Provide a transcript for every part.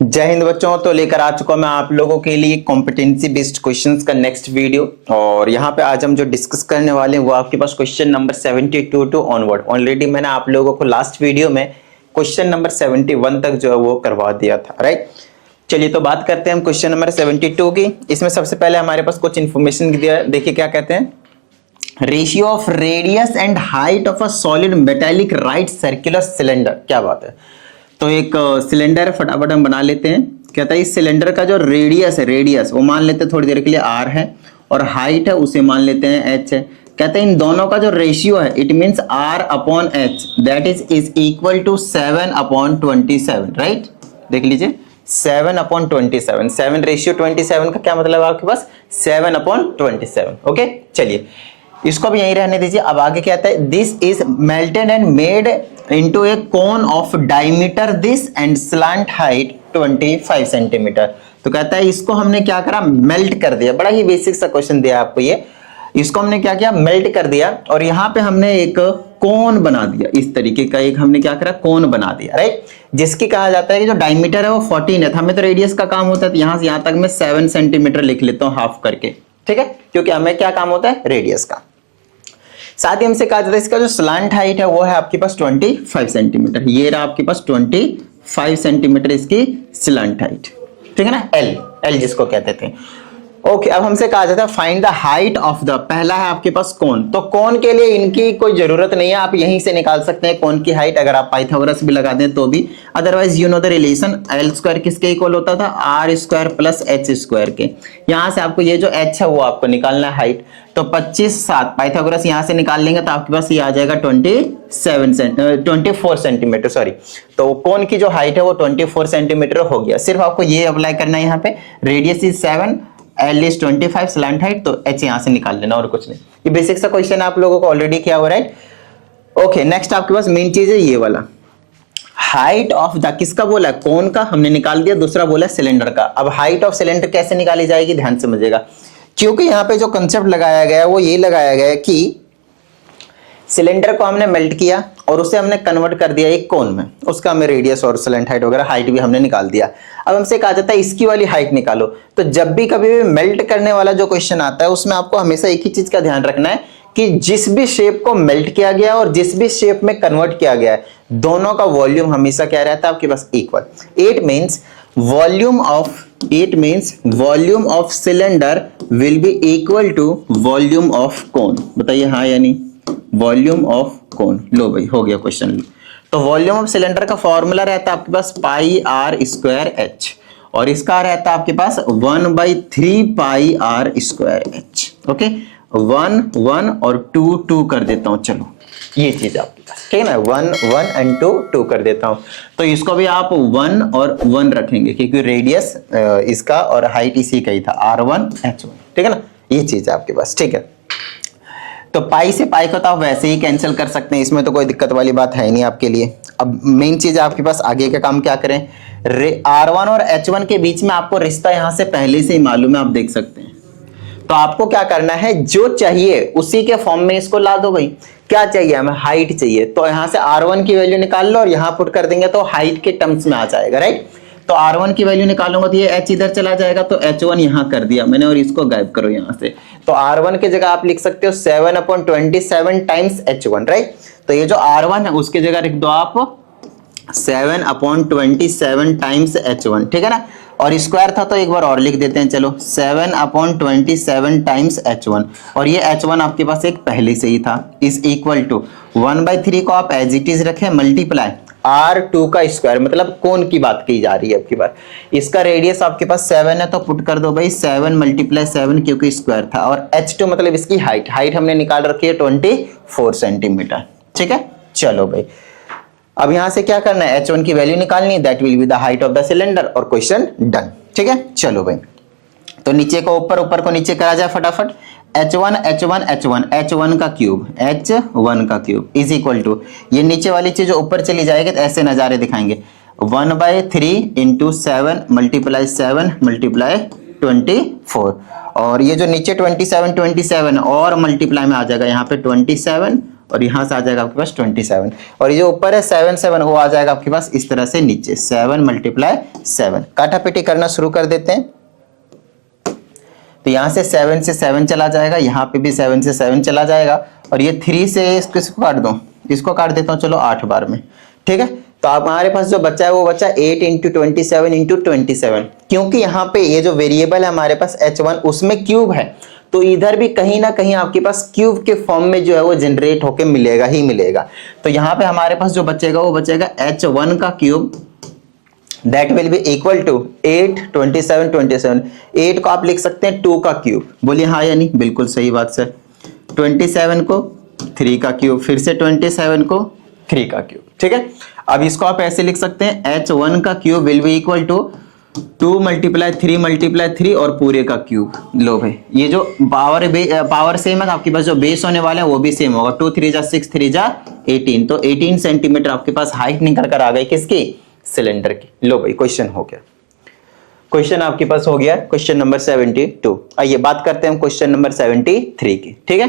जय हिंद बच्चों। तो लेकर आ चुका मैं आप लोगों के लिए कॉम्पिटेंसी बेस्ड क्वेश्चंस का नेक्स्ट वीडियो। और यहाँ पे आज हम जो डिस्कस करने वाले हैं वो आपके पास question number 72 two onward. Already मैंने आप लोगों को लास्ट वीडियो में क्वेश्चन नंबर 71 तक जो है वो करवा दिया था, राइट। चलिए तो बात करते हैं हम क्वेश्चन नंबर 72 की। इसमें सबसे पहले हमारे पास कुछ इन्फॉर्मेशन दिया, देखिए क्या कहते हैं। Ratio of radius and height of a solid metallic right circular cylinder. क्या बात है। तो एक सिलेंडर है, फटाफट हम बना लेते हैं। कहता है इस सिलेंडर का जो रेडियस है, रेडियस वो मान लेते हैं थोड़ी देर के लिए r है, और हाइट है उसे मान लेते हैं h है। कहते हैं इन दोनों का जो रेशियो है it means r upon h that is equal to 7/27, right. देख लीजिए 7/27, 7 रेशियो 27 का क्या मतलब है आपके पास 7/27। ओके चलिए इसको भी यहीं रहने दीजिए। अब आगे क्या आता है, this is melted and made into A cone of diameter this and slant height 25 centimetre. तो कहता है इसको हमने क्या करा, मेल्ट कर दिया। बड़ा ही बेसिक सा क्वेश्चन दिया आपको ये। इसको हमने क्या किया, मेल्ट कर दिया, और यहाँ पे हमने एक कोन बना दिया। इस तरीके का एक हमने क्या करा, कोन बना दिया, राइट। जिसकी कहा जाता है कि जो डायमीटर है वो 14 है। हमें तो रेडियस का काम होता है, तो यहाँ से यहाँ तक मैं 7 सेंटीमीटर लिख लेता हूँ हाफ करके, ठीक है, क्योंकि हमें क्या काम होता है, रेडियस का। साथ ही हमसे कहा जाता है इसका जो स्लांट हाइट है वो है आपके पास 25 सेंटीमीटर। ये रहा आपके पास 25 सेंटीमीटर इसकी स्लांट हाइट, ठीक है ना, एल जिसको कहते थे। ओके अब हमसे कहा जाता है find the height of the, पहला है आपके पास कोन। तो कोन के लिए इनकी कोई जरूरत नहीं है, आप यहीं से निकाल सकते हैं कोन की हाइट, अगर आप पाइथागोरस भी लगा दें तो भी। Otherwise you know the relation, l square किसके इक्वल होता था, r square plus h square के। यहां से आपको ये जो एच है वो आपको निकालना है हाइट। तो 25/7 पाइथागोरस यहां से निकाल लेंगे तो आपके पास ये आ जाएगा 24 सेंटीमीटर, सॉरी। तो कोन की जो हाइट है वो 24 सेंटीमीटर हो गया। सिर्फ आपको ये अप्लाई करना है यहाँ पे, radius is 7, L is 25, slant height, तो एच यहां से निकाल लेना और कुछ नहीं। ये बेसिक सा क्वेश्चन आप लोगों को ऑलरेडी किया हुआ, राइट। ओके नेक्स्ट आपके पास मेन चीज है ये वाला, हाइट ऑफ द, किसका बोला, कोन का हमने निकाल दिया, दूसरा बोला सिलेंडर का। अब हाइट ऑफ सिलेंडर कैसे निकाली जाएगी, ध्यान समझिएगा। क्योंकि यहाँ पे जो कंसेप्ट लगाया गया है वो ये लगाया गया है कि सिलेंडर को हमने मेल्ट किया और उसे हमने कन्वर्ट कर दिया एक कोन में, उसका हमें रेडियस और स्लैंट हाइट वगैरह हाइट भी हमने निकाल दिया। अब हमसे कहा जाता है इसकी वाली हाइट निकालो। तो जब भी कभी भी मेल्ट करने वाला जो क्वेश्चन आता है उसमें आपको हमेशा एक ही चीज का ध्यान रखना है कि जिस भी शेप को मेल्ट किया गया और जिस भी शेप में कन्वर्ट किया गया है दोनों का वॉल्यूम हमेशा क्या रहता है आपके पास, equal. It means volume of cylinder will be equal to volume of cone. बताइए हाँ या नहीं, वॉल्यूम ऑफ कोन। लो भाई हो गया क्वेश्चन। तो वॉल्यूम ऑफ सिलेंडर का फॉर्मूला रहता है आपके पास पाई आर स्क्वायर एच, और इसका रहता है आपके पास 1/3 पाई आर स्क्वायर एच। ओके 1 1 और 2 2 कर देता हूं, चलो ये चीज आपके पास, ठीक है ना, 1 1 एंड 2 2 कर देता हूं। तो इसको भी आप 1 और 1 रखेंगे क्योंकि रेडियस इसका और हाइट इसी का ही था, R1 H1, ठीक है ना, ये चीज है आपके पास, ठीक है। तो पाई से पाई को तो आप वैसे ही कैंसिल कर सकते हैं, इसमें तो कोई दिक्कत वाली बात है नहीं आपके लिए। अब मेन चीज आपके पास आगे का काम क्या करें, R1 और H1 के बीच में आपको रिश्ता यहां से पहले से ही मालूम है, आप देख सकते हैं। तो आपको क्या करना है, जो चाहिए उसी के फॉर्म में इसको ला दो भाई। क्या चाहिए हमें, हाइट चाहिए, तो यहां से R1 की वैल्यू निकाल लो और यहां पुट कर देंगे तो हाइट के टर्म्स में आ जाएगा, राइट। तो R1 की वैल्यू निकालूंगा तो ये H इधर चला जाएगा, तो H1 यहां कर दिया मैंने, और इसको गायब करो यहां से। तो R1 की जगह आप लिख सकते हो 7/27 टाइम्स H1, राइट। तो ये जो R1 है उसकी जगह लिख दो आप 7/27 टाइम्स H1, ठीक है ना। और स्क्वायर था तो एक बार और लिख देते हैं, चलो 7/27 टाइम्स H1, और ये H1 आपके पास एक पहले से ही था, इज इक्वल टू 1/3 को आप एज इट इज रखें मल्टीप्लाई R2 का स्क्वायर, मतलब कोन की बात की जा रही है आपकी बात। इसका रेडियस आपके पास 7 है तो पुट कर दो भाई 7 × 7 क्योंकि स्क्वायर था, और H2 मतलब इसकी हाइट हमने निकाल रखी है 24 सेंटीमीटर, ठीक है। चलो भाई अब यहां से क्या करना है, H1 की वैल्यू निकालनी है, that will be the height of the cylinder, और क्वेश्चन डन, ठीक है। चलो भाई तो नीचे को ऊपर, ऊपर को नीचे करा जाए फटाफट। H1 का क्यूब इज इक्वल टू, ये नीचे वाली चीज ऊपर चली जाएगी तो ऐसे नजारे दिखाएंगे, 1/3 × 7 × 7 × 24, और ये जो नीचे 27 और मल्टीप्लाई में आ जाएगा यहाँ पे 27 और यहाँ से आ जाएगा आपके पास 27 और ये जो ऊपर है 7 7 वो आ जाएगा आपके पास इस तरह से नीचे 7 × 7 काटापीटी करना शुरू कर देते हैं। तो यहाँ से 7 से 7 चला जाएगा, यहाँ पे भी 7 से 7 चला जाएगा और ये 3 से इसको काट दो, इसको काट देता हूँ चलो 8 बार में, ठीक है। तो आप हमारे पास जो बच्चा है वो बच्चा 8 × 27 × 27, क्योंकि यहाँ पे ये जो वेरिएबल है हमारे पास h1 उसमें क्यूब है, तो इधर भी कहीं ना कहीं आपके पास क्यूब के फॉर्म में जो है वो जनरेट होके मिलेगा ही मिलेगा। तो यहाँ पे हमारे पास जो बचेगा वो बचेगा h1 का cube, that will be equal to 8 27 27। 8 को आप लिख सकते हैं 2 का क्यूब, बोलिए हाँ या नहीं, बिल्कुल सही बात सर। 27 को 3 का क्यूब, फिर से 27 को 3 का क्यूब, ठीक है। अब इसको आप ऐसे लिख सकते हैं h1 का cube will be equal to 2 × 3 × 3 और पूरे का क्यूब। लो भाई ये जो पावर सेम है आपके पास, जो बेस होने वाला है वो भी सेम होगा, 2 3 जा 6 3 जा 18, तो 18 सेंटीमीटर आपके पास हाइट निकल कर आ गई किसकी, सिलेंडर की। लो भाई क्वेश्चन हो गया, क्वेश्चन आपके पास हो गया क्वेश्चन नंबर 72। आइए बात करते हैं हम क्वेश्चन नंबर 73 की, ठीक है।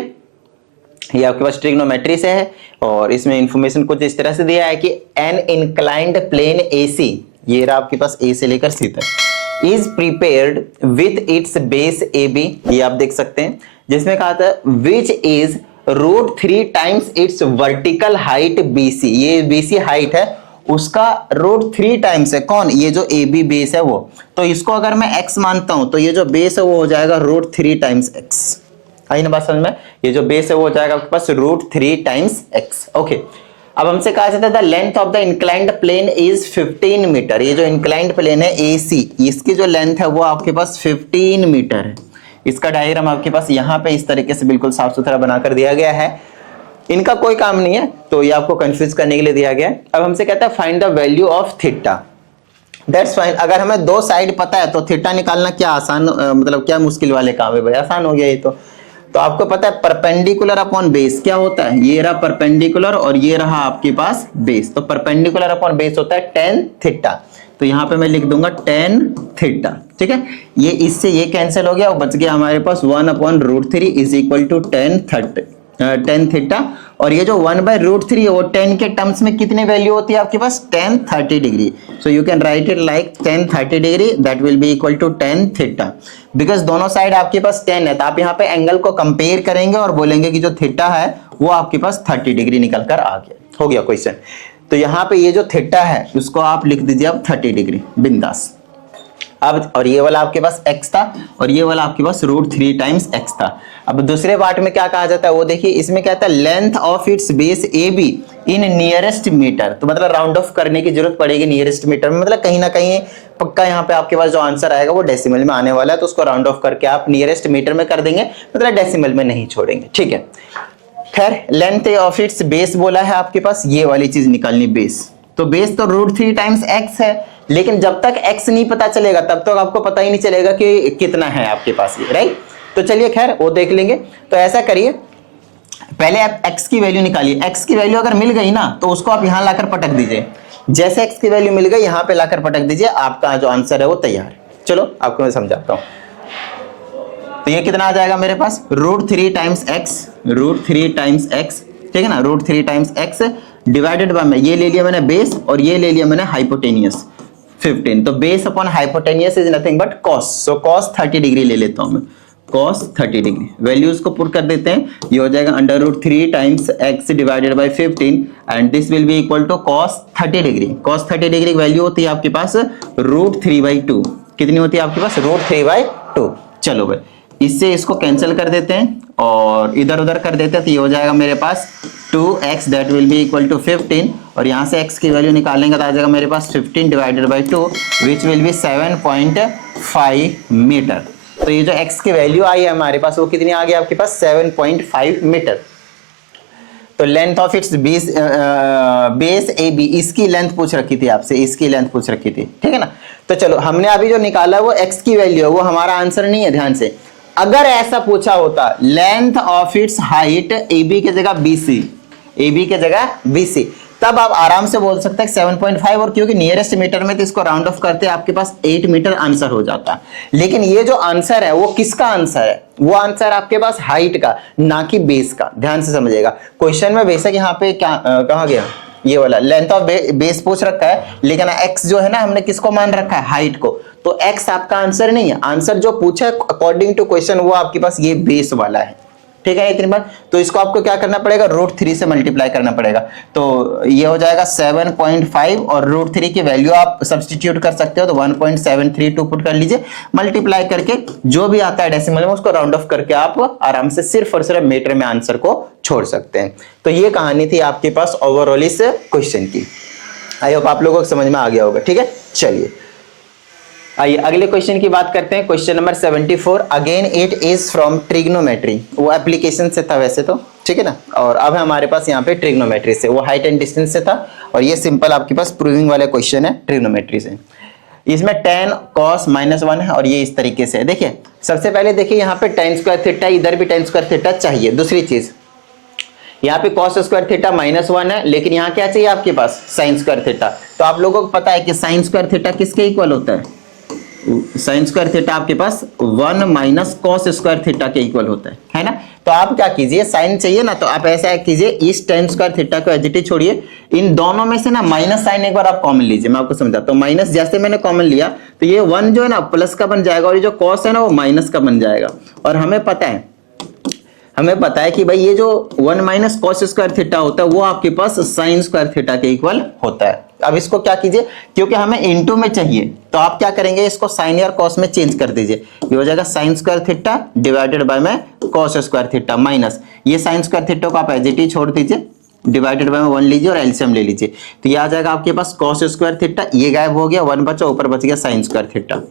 ये आपके पास ट्रिग्नोमेट्री से है और इसमें इंफॉर्मेशन कुछ इस तरह से दिया है कि एन इंक्लाइंड प्लेन AC, ये रहा आपके पास A से लेकर C तक, is prepared with its base AB, ये आप देख सकते हैं, जिसमें कहा था which is √3 times it's vertical height BC, ये BC हाइट है उसका √3 टाइम्स है कौन, ये जो AB बेस है वो। तो इसको अगर मैं x मानता हूं तो ये जो बेस है वो हो जाएगा √3 टाइम्स x। आई ना बात समझ में, ये जो बेस है वो हो जाएगा आपके पास √3 टाइम्स x। ओके, अब हमसे कहा जाता है the length of the inclined plane is 15 metre. ये जो इंक्लाइंड प्लेन है AC, इसकी जो लेंथ है वो आपके पास 15 मीटर है। इसका डायग्राम आपके पास यहाँ पे इस तरीके से बिल्कुल साफ सुथरा बनाकर दिया गया है, इनका कोई काम नहीं है, तो ये आपको कंफ्यूज करने के लिए दिया गया है। अब हमसे कहता है find the value of theta, that's fine. अगर हमें दो साइड पता है तो थीटा निकालना क्या आसान, मतलब क्या मुश्किल वाले काम है भाई, आसान हो गया ये तो आपको पता है परपेंडिकुलर अपॉन बेस क्या होता है, ये रहा परपेंडिकुलर और ये रहा आपके पास बेस, तो परपेंडिकुलर अपॉन बेस होता है tan थीटा, तो यहाँ पे मैं लिख दूंगा tan थीटा, ठीक है। ये इससे ये कैंसिल हो गया, बच गया हमारे पास 1/√3 is equal to tan theta, और ये जो 1/√3 है वो tan के टर्म्स में कितनी वैल्यू होती है आपके पास, tan 30 degree. So you can write it like tan 30 degree that will be equal to tan theta, because दोनों साइड आपके पास 10 है, तो आप यहाँ पे एंगल को कंपेयर करेंगे और बोलेंगे कि जो थीटा है वो आपके पास 30 डिग्री निकल कर आ गया। हो गया क्वेश्चन। तो यहाँ पे ये जो थीटा है उसको आप लिख दीजिए अब 30 डिग्री बिंदास। अब और ये वाला आपके पास x था और ये वाला आपके पास √3 टाइम्स x था। अब दूसरे पार्ट में क्या कहा जाता है वो देखिए, इसमें क्या था, length of its base AB in nearest metre, तो मतलब राउंड ऑफ करने की जरूरत पड़ेगी नियरेस्ट मीटर में, मतलब कहीं ना कहीं पक्का यहाँ पे आपके पास जो आंसर आएगा वो डेसिमल में आने वाला है, तो उसको राउंड ऑफ करके आप नियरेस्ट मीटर में कर देंगे, मतलब डेसिमल में नहीं छोड़ेंगे, ठीक है। खैर लेंथ ऑफ इट्स बेस बोला है आपके पास, ये वाली चीज निकालनी बेस, तो बेस तो √3 टाइम्स x है, लेकिन जब तक x नहीं पता चलेगा तब तक आपको पता ही नहीं चलेगा कि कितना है आपके पास ये, राइट। तो चलिए खैर वो देख लेंगे। तो ऐसा करिए पहले आप x की वैल्यू निकालिए, x की वैल्यू अगर मिल गई ना तो उसको आप यहां लाकर पटक दीजिए, जैसे x की वैल्यू मिल गई यहां पे लाकर पटक दीजिए, आपका जो आंसर है वो तैयार। चलो आपको मैं समझाता हूं। तो ये कितना आ जाएगा मेरे पास, √3 टाइम्स x, ठीक है ना, √3 टाइम्स x डिवाइडेड बाय, में ये ले लिया मैंने बेस और ये ले लिया मैंने हाइपोटेनियस 15, तो base upon hypotenuse is nothing but cos, so cos 30 degree ले लेता हूं मैं, cos 30 डिग्री वैल्यूज को पुट कर देते हैं, ये हो जाएगा √3 times x divided by 15 and this will be equal to cos 30 degree. cos 30 degree value होती है आपके पास √3/2, कितनी होती है आपके पास, √3/2। चलो भाई इससे इसको कैंसिल कर देते हैं और इधर उधर कर देते हैं, तो ये हो जाएगा मेरे पास 2x that will be equal to 15, और यहाँ से x की वैल्यू निकालेंगे तो आ जाएगा मेरे पास 15 divided by 2 which will be 7.5 metre. तो ये जो x की वैल्यू आई है हमारे पास वो कितनी आ गई आपके पास, 7.5 मीटर। तो length of its base AB, इसकी लेंथ पूछ रखी थी आपसे, इसकी लेंथ पूछ रखी थी, ठीक है ना। तो चलो हमने अभी जो निकाला वो x की वैल्यू है, वो हमारा आंसर नहीं है, ध्यान से। अगर ऐसा पूछा होता length of it's height AB की जगह BC, AB की जगह BC, तब आप आराम से बोल सकते हैं 7.5, और क्योंकि नियरेस्ट मीटर में तो इसको राउंड ऑफ करते हैं आपके पास 8 मीटर आंसर हो जाता है। लेकिन ये जो आंसर है वो किसका आंसर है? वो आंसर आपके पास हाइट का, ना कि बेस का। ध्यान से समझिएगा, क्वेश्चन में बेशक यहाँ पे क्या कहा गया, ये वाला लेंथ ऑफ बेस पूछ रखा है, लेकिन एक्स जो है ना हमने किसको मान रखा है? हाइट को। तो एक्स आपका आंसर नहीं है, आंसर जो पूछा है अकॉर्डिंग टू क्वेश्चन वो आपके पास ये बेस वाला है। ठीक है, इतनी बात। तो इसको आपको क्या करना पड़ेगा? √3 से मल्टीप्लाई करना पड़ेगा। तो ये हो जाएगा 7.5, और √3 की वैल्यू आप सब्सटीट्यूट कर सकते हो, तो 1.732 पुट कर लीजिए, मल्टीप्लाई करके जो भी आता है डेसिमल में उसको राउंड ऑफ करके आप आराम से सिर्फ और सिर्फ मीटर में आंसर को छोड़ सकते हैं। तो ये कहानी थी आपके पास ओवरऑल इस क्वेश्चन की। आई होप आप लोगों को समझ में आ गया होगा। ठीक है, चलिए आइए अगले क्वेश्चन की बात करते हैं। Question number 74, again it is from trigonometry. वो एप्लीकेशन से था वैसे तो, ठीक है ना, और अब हमारे पास यहाँ पे ट्रिग्नोमेट्री से, वो हाइट एंड डिस्टेंस से था, और ये सिंपल आपके पास प्रूविंग वाला क्वेश्चन है ट्रिग्नोमेट्री से। इसमें tan cos -1 है, और ये इस तरीके से है। देखिए सबसे पहले देखिए यहाँ पे tan स्क्वायर थीटा, इधर भी tan स्क्वायर थीटा चाहिए। दूसरी चीज यहाँ पे cos स्क्वायर थीटा -1 है, लेकिन यहाँ क्या चाहिए आपके पास? sin square theta. तो आप लोगों को पता है कि sin स्क्वायर थीटा किसके इक्वल होता है? साइन स्क्वायर थीटा आपके पास 1 माइनस कॉस स्क्वायर थीटा के इक्वल होता है ना। तो आप क्या कीजिए, साइन चाहिए ना, तो आप ऐसा कीजिए, इस tan स्क्वायर थीटा को एज छोड़िए, इन दोनों में से ना माइनस साइन एक बार आप कॉमन लीजिए। मैं आपको समझाता हूँ। माइनस जैसे मैंने कॉमन लिया तो ये 1 जो है ना प्लस का बन जाएगा, और ये जो कॉस है ना वो माइनस का बन जाएगा। और हमें पता है कि भाई ये जो 1 माइनस कॉस स्क्वायर थीटा होता है वो आपके पास साइन स्क्वायर थीटा के इक्वल होता है। अब इसको क्या कीजिए, क्योंकि हमें इनटू में चाहिए, तो आप क्या करेंगे, इसको साइन या कॉस में चेंज कर दीजिए। ये हो जाएगा sine square theta divided by में कॉस स्क्वायर थीटा माइनस ये साइन स्क्वायर थीटा को आप एज इट इज छोड़ दीजिए, डिवाइडेड बाय में 1 लीजिए और एलसीएम ले लीजिए। तो ये आ जाएगा आपके पास कॉस स्क्वायर थीटा, ये गायब हो गया, 1 बचा, ऊपर बच गया साइन स्क्वायर थीटा,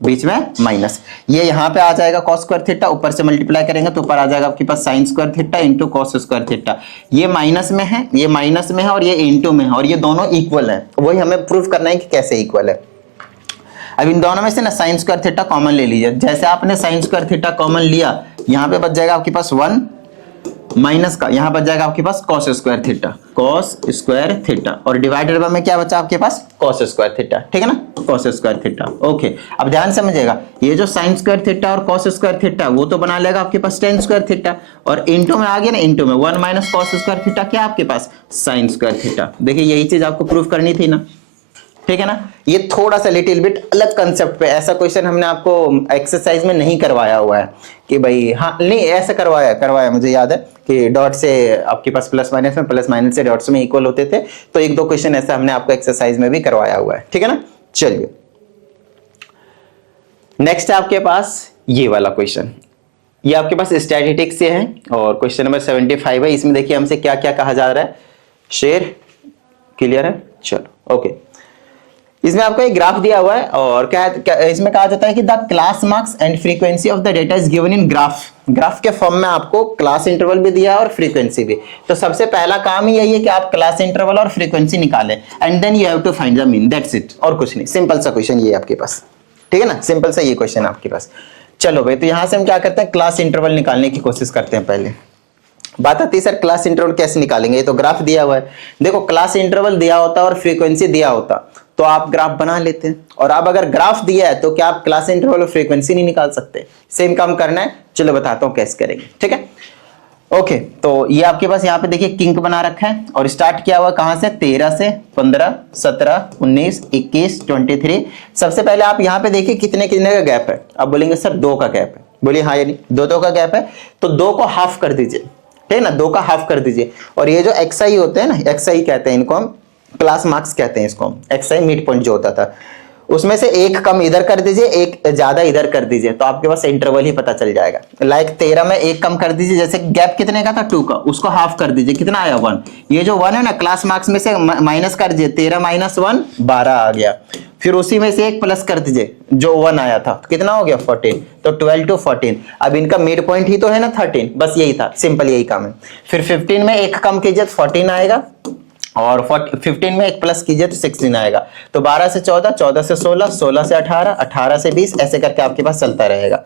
बीच में माइनस। ये यहाँ पे आ जाएगा cos स्क्वायर थीटा, ऊपर से मल्टीप्लाई करेंगे तो ऊपर आ जाएगा आपके पास sin square theta into cos square theta. ये माइनस में है, ये माइनस में है, और ये इंटू में है, और ये दोनों इक्वल है। वही हमें प्रूव करना है कि कैसे इक्वल है। अब इन दोनों में से ना sin स्क्वायर थीटा कॉमन ले लीजिए। जैसे आपने sin स्क्वायर थीटा कॉमन लिया, यहाँ पे बच जाएगा आपके पास 1 माइनस का, यहाँ बच जाएगा आपके पास cos स्क्वायर थीटा, और डिवाइडेड बाय में क्या बचा आपके पास? cos square theta. ठीक है ना, cos स्क्वायर थीटा। ओके, अब ध्यान समझिएगा, ये जो sin स्क्वायर थीटा और cos स्क्वायर थीटा वो तो बना लेगा आपके पास tan स्क्वायर थीटा, और इंटू में आ गया ना, इंटू में 1 माइनस cos स्क्वायर थीटा क्या आपके पास? sin square theta. देखिए यही चीज आपको प्रूफ करनी थी ना। ठीक है ना, ये थोड़ा सा लिटिल बिट अलग कंसेप्ट पे, ऐसा क्वेश्चन हमने आपको एक्सरसाइज में नहीं करवाया हुआ है कि भाई, हाँ नहीं ऐसा करवाया मुझे याद है कि डॉट से आपके पास प्लस माइनस से डॉट्स में इक्वल होते थे। तो 1-2 क्वेश्चन ऐसा हमने आपको एक्सरसाइज में भी करवाया हुआ है। ठीक है ना, चलिए नेक्स्ट है आपके पास ये वाला क्वेश्चन। ये आपके पास स्टैटिस्टिक्स से है, और क्वेश्चन नंबर 75 है। इसमें देखिए हमसे क्या क्या कहा जा रहा है। शेयर क्लियर है, चलो ओके। इसमें आपको एक ग्राफ दिया हुआ है, और क्या इसमें कहा जाता है कि the class marks and frequency of the data is given in graph के फॉर्म में आपको क्लास इंटरवल भी दिया है और फ्रीक्वेंसी भी। तो सबसे पहला काम ही यही है कि आप क्लास इंटरवल और फ्रीक्वेंसी निकालें, and then you have to find the mean, that's it, और कुछ नहीं। सिंपल सा क्वेश्चन ये आपके पास। ठीक है ना, सिंपल सा ये क्वेश्चन आपके पास। चलो भाई, तो यहां से हम क्या करते हैं, क्लास इंटरवल निकालने की कोशिश करते हैं। पहले बात आती है सर क्लास इंटरवल कैसे निकालेंगे, ये तो ग्राफ दिया हुआ है। देखो क्लास इंटरवल दिया होता और फ्रीक्वेंसी दिया होता तो आप ग्राफ बना लेते हैं, और अब अगर ग्राफ दिया है तो क्या आप क्लास इंटरवल और फ्रीक्वेंसी नहीं निकाल सकते? सेम काम करना है, चलो बताता हूं कैसे करेंगे। ठीक है, ओके। तो ये आपके पास यहाँ पे देखिए किंक बना रखा है, और स्टार्ट किया हुआ कहां से? 13 से 15, 17, 19, 21, 23। सबसे पहले आप यहाँ पे देखिए कितने का गैप है। अब बोलेंगे सर 2 का गैप है, बोलिए हाँ या नहीं, 2 का गैप है, तो 2 को हाफ कर दीजिए। ठीक है ना, 2 का हाफ कर दीजिए। और ये जो एक्सआई होते हैं ना, एक्सआई कहते हैं इनको, हम क्लास मार्क्स कहते हैं इसको, एक्सआई मिड पॉइंट जो होता था, उसमें से एक कम इधर कर दीजिए, एक ज्यादा इधर कर दीजिए, तो आपके पास इंटरवल ही पता चल जाएगा। लाइक 13 में एक कम कर दीजिए, जैसे गैप कितने का था? 2 का, उसको हाफ कर दीजिए, कितना आया? 1। ये जो 1 है ना, क्लास मार्क्स में से माइनस कर दीजिए, 13 माइनस 1 12 आ गया। फिर उसी में से एक प्लस कर दीजिए, जो 1 आया था, तो कितना हो गया? 14। तो 12 to 14। अब इनका मिड पॉइंट ही तो है ना 13, बस यही था, सिंपल यही काम है। फिर 15 में एक कम कीजिए तो 14 आएगा, और 15 में एक प्लस कीजिए तो 16 आएगा। तो 12 से 14, 14 से 16, 16 से 18, 18 से 20, ऐसे करके आपके पास चलता रहेगा।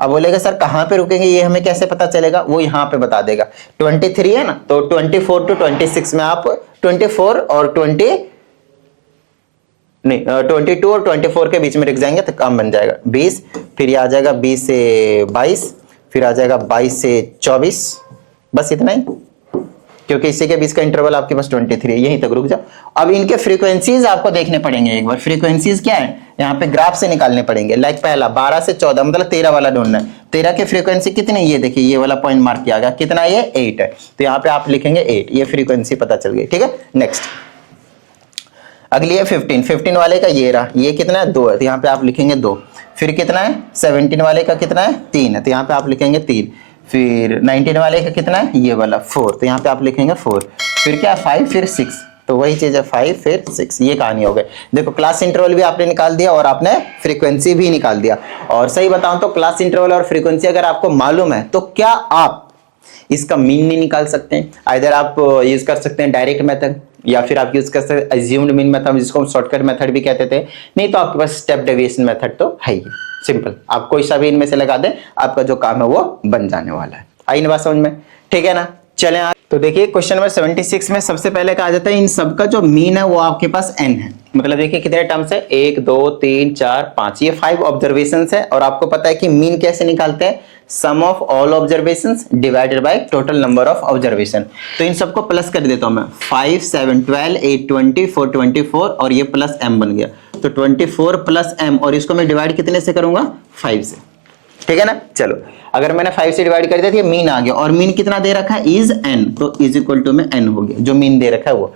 अब बोलेगा सर कहाँ पे रुकेंगे, ये हमें कैसे पता चलेगा, वो यहाँ पे बता देगा। 23 है ना, तो 24 to 26 में आप 24 और 22 और 24 के बीच में रुक जाएंगे तो काम बन जाएगा 20, फिर ये आ जाएगा 20 से 22, फिर आ जाएगा 22 से 24, बस इतना ही, क्योंकि इसी के बीच का इंटरवल आपके पास 23 है, यहीं तक रुक जाओ। अब इनके फ्रीक्वेंसीज आपको देखने पड़ेंगे एक बार। फ्रीक्वेंसीज क्या है, यहाँ पे ग्राफ से निकालने पड़ेंगे। लाइक पहला 12 से 14 मतलब 13 वाला ढूंढना है। 13 की फ्रीक्वेंसी कितनी, ये देखिए ये वाला पॉइंट मार्क किया गया, कितना, ये 8 है, तो यहाँ पे आप लिखेंगे 8, ये फ्रीक्वेंसी पता चल गई। ठीक है, नेक्स्ट अगली है 15 वाले का ये रहा, ये कितना है 2 है, तो यहाँ पे आप लिखेंगे 2। फिर कितना है 17 वाले का कितना है 3 है, तो यहाँ पे आप लिखेंगे 3। फिर 19 वाले का कितना है ये वाला 4, तो यहाँ पे आप लिखेंगे 4। फिर क्या 5, फिर 6, तो वही चीज है 5 फिर 6, ये कहानी हो गई। देखो क्लास इंटरवल भी आपने निकाल दिया और आपने फ्रीक्वेंसी भी निकाल दिया। और सही बताऊं तो क्लास इंटरवल और फ्रीक्वेंसी अगर आपको मालूम है तो क्या आप इसका मीन नहीं निकाल सकते हैं? आइदर आप यूज कर सकते हैं डायरेक्ट मेथड, या फिर आप यूज कर सकते हैं अज्यूम्ड मीन मेथड, जिसको हम शॉर्टकट मेथड भी कहते थे। नहीं तो आपके पास स्टेप डेविएशन मेथड तो है ही, सिंपल। आप कोई सा भी इनमें से लगा दें, आपका जो काम है वो बन जाने वाला है। आई ना बात समझ में? ठीक है ना, चलें आज। तो देखिए क्वेश्चन नंबर 76 में सबसे पहले कहा जाता है इन सबका जो मीन है वो आपके पास n है। मतलब देखिए कितने टर्म्स है, 1 2 3 4 5, ये 5 ऑब्जर्वेशंस है। और आपको पता है कि मीन कैसे निकालते हैं, sum of all observations divided by total number of observation. तो इन सबको प्लस कर देता हूं मैं, 5 7 12 8 20 4 24, और ये प्लस m बन गया, तो 24 प्लस m, और इसको मैं डिवाइड कितने से करूंगा 5 से। ठीक है ना, चलो अगर मैंने 5 से डिवाइड कर दिया तो ये मीन आ गया, और मीन कितना दे रखा है इज n, तो इज इक्वल टू में n हो गया, जो मीन दे रखा है वो।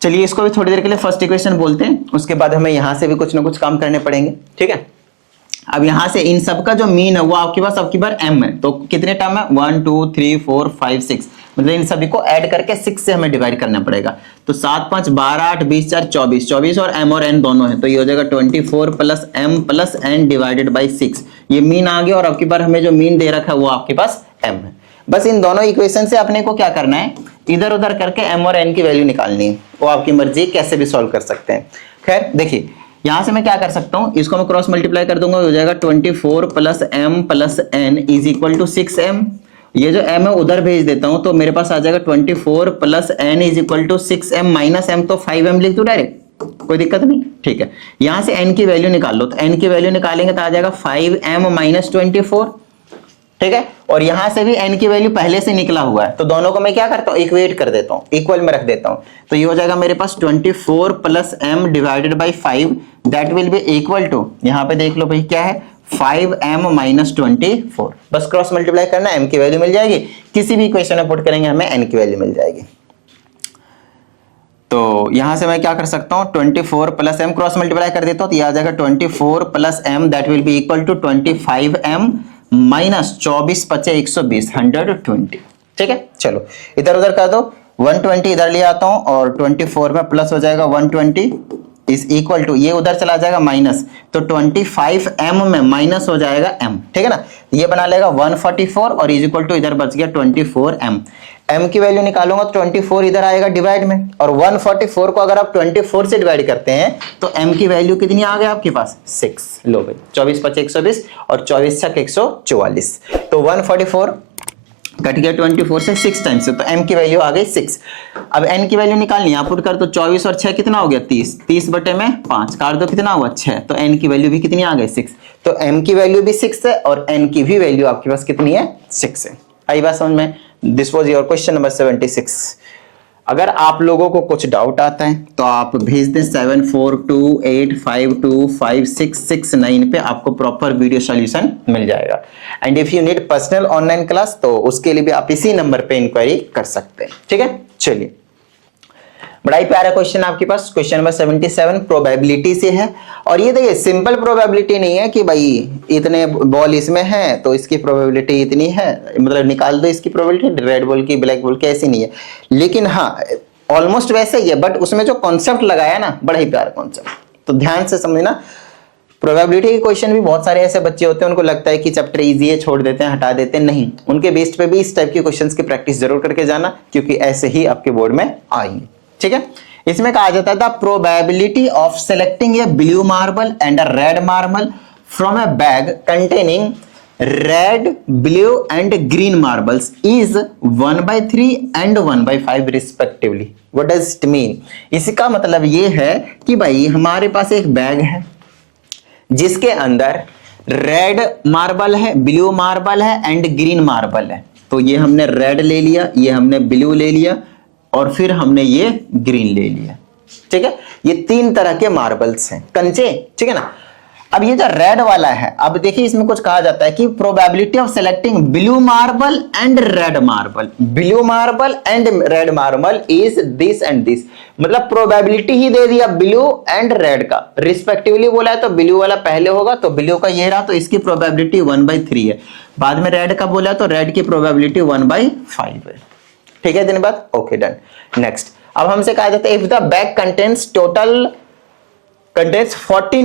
चलिए इसको भी थोड़ी देर के लिए फर्स्ट इक्वेशन बोलते हैं, उसके बाद हमें यहां से भी कुछ ना कुछ काम करने पड़ेंगे। ठीक है, अब यहां से इन सब का जो मीन है वो आपके पास अब की बार m है, तो कितने टर्म है 1 2 3 4 5 6, मतलब इन सभी को ऐड करके 6 से हमें डिवाइड करना पड़ेगा। तो 7 5 12 8 20 4 24, 24 और m और n दोनों है, तो ये हो जाएगा 24 plus m plus n divided by 6, ये मीन आ गया। और अब की बार हमें जो मीन दे रखा है वो आपके पास m है। बस इन दोनों इक्वेशन से अपने को क्या करना है, इधर उधर करके m और n की वैल्यू निकालनी है, वो आपकी मर्जी, कैसे भी सॉल्व कर सकते हैं। खैर देखिए यहां से मैं क्या कर सकता हूं, इसको मैं क्रॉस मल्टीप्लाई कर दूंगा, हो जाएगा 24 plus m plus n is equal to 6m। ये जो m है उधर भेज देता हूं, तो मेरे पास आ जाएगा 24 plus n is equal to 6m minus m, तो 5m लिख दूं डायरेक्ट, कोई दिक्कत नहीं। ठीक है, यहां से n की वैल्यू निकाल लो, तो n की वैल्यू निकालेंगे तो आ जाएगा 5m माइनस 24। ठीक है, और यहां से भी n की वैल्यू पहले से निकला हुआ है, तो दोनों को मैं क्या करता हूं, इक्वेट कर देता हूं, इक्वल में रख देता हूं। तो ये हो जाएगा मेरे पास 24 plus m divided by 5, that will be equal to, यहां पे देख लो भाई क्या है 5m माइनस 24। बस क्रॉस मल्टीप्लाई करना, m की वैल्यू मिल जाएगी, किसी भी इक्वेशन में पुट करेंगे हमें n की वैल्यू मिल जाएगी। तो यहां से मैं क्या कर सकता हूं, 24 प्लस m क्रॉस मल्टीप्लाई कर देता हूं, तो ये आ जाएगा 24 plus m that will be equal to 25m minus 24 पचे 120, 120। ठीक है, चलो इधर उधर कर दो, 120 इधर ले आता हूं, और 24 में प्लस हो जाएगा 120 इज इक्वल टू, ये उधर चला जाएगा माइनस, तो 25m में माइनस हो जाएगा m। ठीक है ना, ये बना लेगा 144, और इज इक्वल टू इधर बच गया 24m। m की वैल्यू निकालूंगा तो 24 इधर आएगा डिवाइड में, और 144 को अगर आप 24 से डिवाइड करते हैं तो m की वैल्यू कितनी आ गई आपके पास 6। लो भाई 24 5 120 और 24 6 144, तो 144 कट गया 24 से 6 टाइम्स से, तो m की वैल्यू आ गई 6। अब n की वैल्यू निकालनी है, पुट कर, तो 24 और 6 कितना हो गया 30, 30 बटे में 5 काट दो, कितना हुआ 6, तो n की वैल्यू भी कितनी आ गई 6। तो m की वैल्यू भी 6 है और n की भी वैल्यू आपके पास कितनी है 6 है। आई बात समझ में? This was your question number 76। अगर आप लोगों को कुछ डाउट आता है तो आप भेज दें 7428525669 पे, आपको प्रॉपर वीडियो सॉल्यूशन मिल जाएगा। And if you need personal online class तो उसके लिए भी आप इसी नंबर पे इंक्वायरी कर सकते हैं। ठीक है, चलिए बड़ा ही प्यारा क्वेश्चन आपके पास, क्वेश्चन नंबर 77 प्रोबेबिलिटी से है। और ये देखिए सिंपल प्रोबेबिलिटी नहीं है कि भाई इतने बॉल इसमें है तो इसकी प्रोबेबिलिटी इतनी है, मतलब निकाल दो इसकी प्रोबेबिलिटी, रेड बॉल की ब्लैक बॉल की, ऐसी नहीं है। लेकिन हाँ ऑलमोस्ट वैसे ही है, बट उसमें जो कॉन्सेप्ट लगाया ना बड़ा ही प्यारा कॉन्सेप्ट, तो ध्यान से समझना। प्रोबेबिलिटी के क्वेश्चन भी बहुत सारे ऐसे बच्चे होते हैं उनको लगता है कि चैप्टर इजी है छोड़ देते हैं हटा देते हैं, नहीं, उनके बेस्ड पे भी इस टाइप के क्वेश्चंस की प्रैक्टिस जरूर करके जाना, क्योंकि ऐसे ही आपके बोर्ड में आएंगे। ठीक है, इसमें कहा जाता था probability of selecting A blue marble and a red marble from a bag containing red, blue and green marbles is 1/3 and 1/5 respectively. What does it mean? इसका मतलब ये है कि भाई हमारे पास एक बैग है जिसके अंदर रेड मार्बल है, ब्लू मार्बल है एंड ग्रीन मार्बल है। तो ये हमने रेड ले लिया, ये हमने ब्लू ले लिया और फिर हमने ये ग्रीन ले लिया। ठीक है, ये 3 तरह के मार्बल्स हैं, कंचे। ठीक है ना। अब ये जो रेड वाला है, अब देखिए इसमें कुछ कहा जाता है कि probability of selecting blue marble and red marble, blue marble and red marble is this and this. मतलब प्रोबेबिलिटी ही दे दिया ब्लू एंड रेड का रिस्पेक्टिवली बोला है, तो ब्लू वाला पहले होगा तो ब्लू का ये रहा, तो इसकी प्रोबेबिलिटी 1/3 है। बाद में रेड का बोला तो रेड की प्रोबेबिलिटी 1/5 है। ठीक है, दिन बाद ओके डन। नेक्स्ट, अब हमसे कहा जाता है if the bag contains 14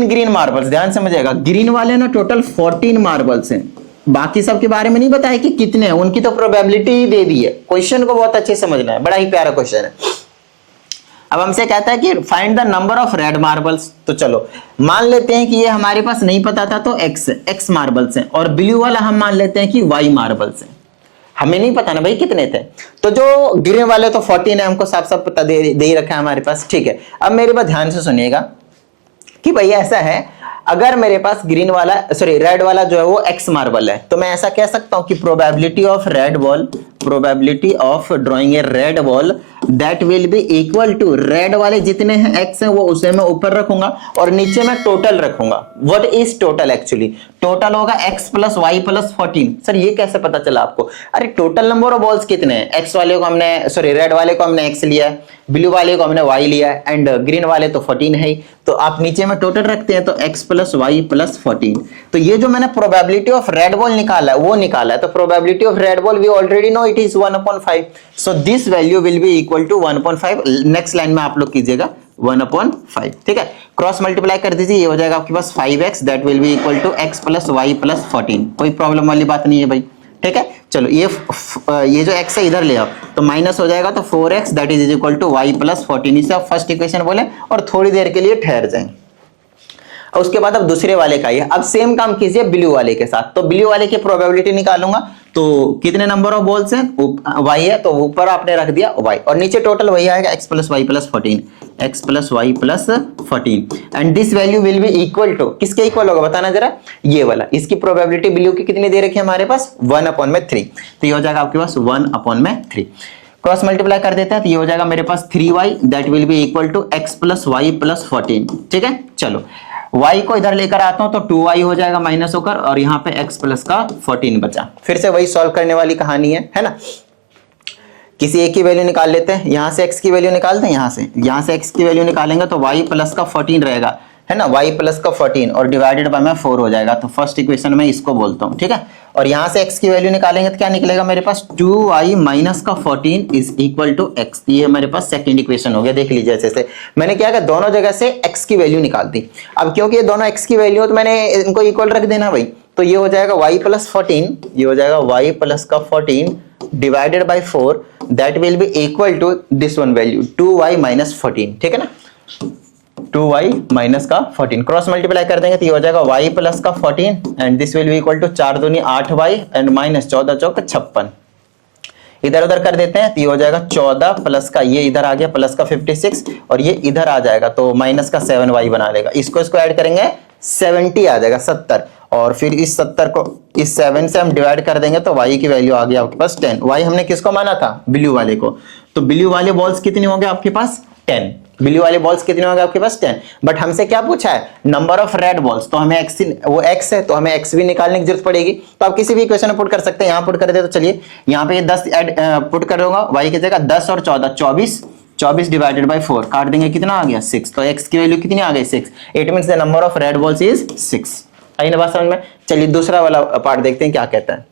green marbles. ध्यान समझिएगा, ग्रीन वाले ना टोटल 14 मार्बल्स हैं, बाकी सब के बारे में नहीं बताया कि कितने हैं, उनकी तो प्रोबेबिलिटी ही दे दी है। क्वेश्चन को बहुत अच्छे से समझना है, बड़ा ही प्यारा क्वेश्चन है। अब हमसे कहता है कि find the number of red marbles. तो चलो मान लेते हैं कि ये हमारे पास नहीं पता था तो एक्स मार्बल्स हैं, और ब्लू वाला हम मान लेते हैं कि वाई मार्बल्स हैं। हमें नहीं पता ना भाई कितने थे, तो जो ग्रीन वाले तो 14 है, हमको साफ साफ पता दे ही रखा है हमारे पास। ठीक है, अब मेरे पास ध्यान से सुनिएगा कि भाई ऐसा है, अगर मेरे पास ग्रीन वाला रेड वाला जो है वो एक्स मार्बल है, तो मैं ऐसा कह सकता हूं कि probability of red ball, probability of drawing a red ball that will be equal to red वाले जितने हैं एक्स हैं वो उसे मैं ऊपर रखूंगा और नीचे मैं टोटल रखूंगा। What is total? Actually total होगा x plus y plus 14। Sir ये कैसे पता चला आपको? अरे टोटल नंबर ऑफ बॉल्स कितने हैं? एक्स वाले को हमने रेड वाले को हमने एक्स लिया है, ब्लू वाले को हमने वाई लिया है एंड ग्रीन वाले तो 14 है ही, तो आप नीचे में टोटल रखते हैं तो एक्स प्लस वाई प्लस 14। तो ये जो मैंने प्रोबेबिलिटी ऑफ रेड बॉल निकाला है वो निकाला है, तो probability of red ball we already know it is 1/5, so this value will be equal to 1/5। Next line में आप लोग कीजिएगा 1/5। ठीक है, क्रॉस मल्टीप्लाई कर दीजिए, ये हो जाएगा आपके पास 5x that will be equal to x plus y plus 14। कोई प्रॉब्लम वाली बात नहीं है भाई। ठीक है, चलो ये जो x है इधर ले आओ तो माइनस हो जाएगा, तो 4x that is equal to y plus 14। इसे आप फर्स्ट इक्वेशन बोले और थोड़ी देर के लिए ठहर जाएं। और उसके बाद अब दूसरे वाले का है, अब सेम काम कीजिए ब्लू वाले के साथ। तो ब्लू वाले की प्रोबेबिलिटी निकालूंगा, तो कितने नंबर ऑफ बॉल्स हैं? y है, तो ऊपर आपने रख दिया y और नीचे टोटल वही आएगा x plus y plus 14, x plus y plus 14 and this value will be equal to, किसके इक्वल होगा बताना जरा? ये वाला। इसकी प्रोबेबिलिटी ब्लू की कितनी दे रखी है हमारे पास? 1/3। तो ये हो जाएगा आपके पास 1/3। क्रॉस मल्टीप्लाई कर देते हैं तो ये हो जाएगा मेरे पास 3y that will be equal to x plus y plus 14। ठीक है, चलो y को इधर लेकर आता हूं तो 2y हो जाएगा माइनस होकर, और यहाँ पे x प्लस का 14 बचा। फिर से वही सॉल्व करने वाली कहानी है ना। किसी एक की वैल्यू निकाल लेते हैं, यहां से x की वैल्यू निकालते हैं, यहां से x की वैल्यू निकालेंगे तो y प्लस का 14 रहेगा, है ना, y प्लस का 14 और डिवाइडेड बाय में 4 हो जाएगा। तो फर्स्ट इक्वेशन में इसको बोलता हूं। ठीक है, और यहां से x की वैल्यू निकालेंगे तो क्या निकलेगा मेरे पास? 2y माइनस का 14 इज इक्वल टू x। ये मेरे पास सेकंड इक्वेशन हो गया। देख लीजिए अच्छे से, मैंने क्या किया, दोनों जगह से x की वैल्यू निकाल दी। अब क्योंकि ये दोनों x की वैल्यू, तो मैंने इनको इक्वल रख देना भाई। तो ये हो जाएगा y प्लस 14, ये हो जाएगा y प्लस का 14 divided by 4 that will be equal to this one value 2y minus 14। ठीक है ना, 2y माइनस का 14 क्रॉस मल्टीप्लाई कर देंगे तो ये हो जाएगा y प्लस का 14 and this will be equal to 4 दूनी 8y एंड माइनस 14 चौक 56। इधर उधर कर देते हैं तो ये हो जाएगा 14 प्लस का, ये इधर आ गया प्लस का 56 और ये इधर आ जाएगा तो माइनस का 7y बना लेगा। इसको ऐड करेंगे 70 आ जाएगा 70, और फिर इस 70 को इस 7 से हम डिवाइड कर देंगे तो y की वैल्यू आ गई आपके पास 10। y हमने किसको माना था? ब्लू वाले को। तो ब्लू वाले बॉल्स कितने होंगे आपके पास? 10। ब्लू वाले बॉल्स कितने होंगे आपके पास? 10। बट हमसे क्या पूछा है? Number of red balls. तो हमें x, वो x है तो हमें x भी निकालने की जरूरत पड़ेगी। तो आप किसी भी इक्वेशन में पुट कर सकते हैं। यहाँ पुट कर दे तो चलिए यहाँ पे 10 पुट कर दूंगा, y की जगह 10 और 14 24 डिवाइडेड बाय 4 काट देंगे, कितना आ गया? 6। तो x की वैल्यू कितनी आ गई? 6। It means the number of red balls is 6। आई ना बात समझ में? चलिए दूसरा वाला पार्ट देखते हैं क्या कहता है।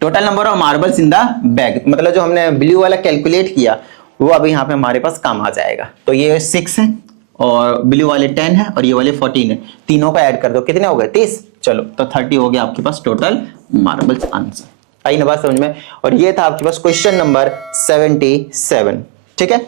Total number of marbles in the bag, मतलब जो हमने ब्लू वाला कैलकुलेट किया वो अभी यहाँ पे हमारे पास काम आ जाएगा। तो ये 6 है और ब्लू वाले 10 है और ये वाले 14 है, तीनों का ऐड कर दो, कितने हो गए? 30। चलो तो 30 हो गया आपके पास टोटल मार्बल्स आंसर। आई ना बात समझ में? और ये था आपके पास क्वेश्चन नंबर 77। ठीक है,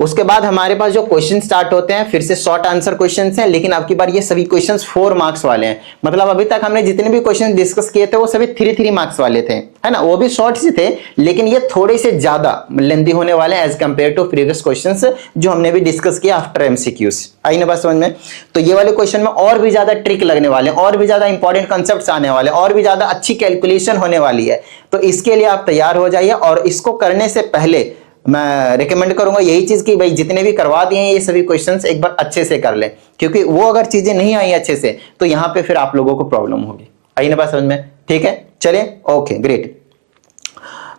उसके बाद हमारे पास जो क्वेश्चन स्टार्ट होते हैं फिर से शॉर्ट आंसर क्वेश्चंस हैं, लेकिन अब की बार ये सभी क्वेश्चंस 4 मार्क्स वाले हैं। मतलब अभी तक हमने जितने भी क्वेश्चन डिस्कस किए थे वो सभी 3 मार्क्स वाले थे, है ना, वो भी शॉर्ट ही थे, लेकिन ये थोड़े से ज्यादा लेंथी होने वाले हैं as compare to previous questions जो हमने भी डिस्कस किया आफ्टर एमसीक्यूज। आई ना बात समझ में? तो ये वाले क्वेश्चन में और भी ज्यादा ट्रिक लगने वाले हैं, और भी ज्यादा इंपॉर्टेंट कंसेप्ट आने वाले हैं, और भी ज्यादा अच्छी कैलकुलेशन होने वाली है। तो इसके लिए आप तैयार हो जाइए, और इसको करने से पहले मैं रिकमेंड करूंगा यही चीज कि भाई जितने भी करवा दिए हैं ये सभी क्वेश्चंस एक बार अच्छे से कर लें, क्योंकि वो अगर चीजें नहीं आई अच्छे से तो यहां पे फिर आप लोगों को प्रॉब्लम होगी। आई ना बात समझ में? ठीक है, चलिए, ओके, ग्रेट।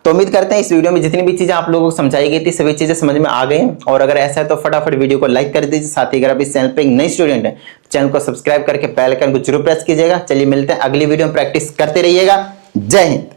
तो उम्मीद करते हैं इस वीडियो में जितनी भी चीजें आप लोगों को समझाई गई थी सभी चीजें समझ में आ गई, और अगर ऐसा है तो फटाफट वीडियो को लाइक कर दीजिए। साथ ही अगर आप इस चैनल पे एक नई स्टूडेंट है चैनल को सब्सक्राइब करके बेल आइकन को जरूर प्रेस कीजिएगा। चलिए मिलते हैं अगली वीडियो में, प्रैक्टिस करते रहिएगा। जय हिंद।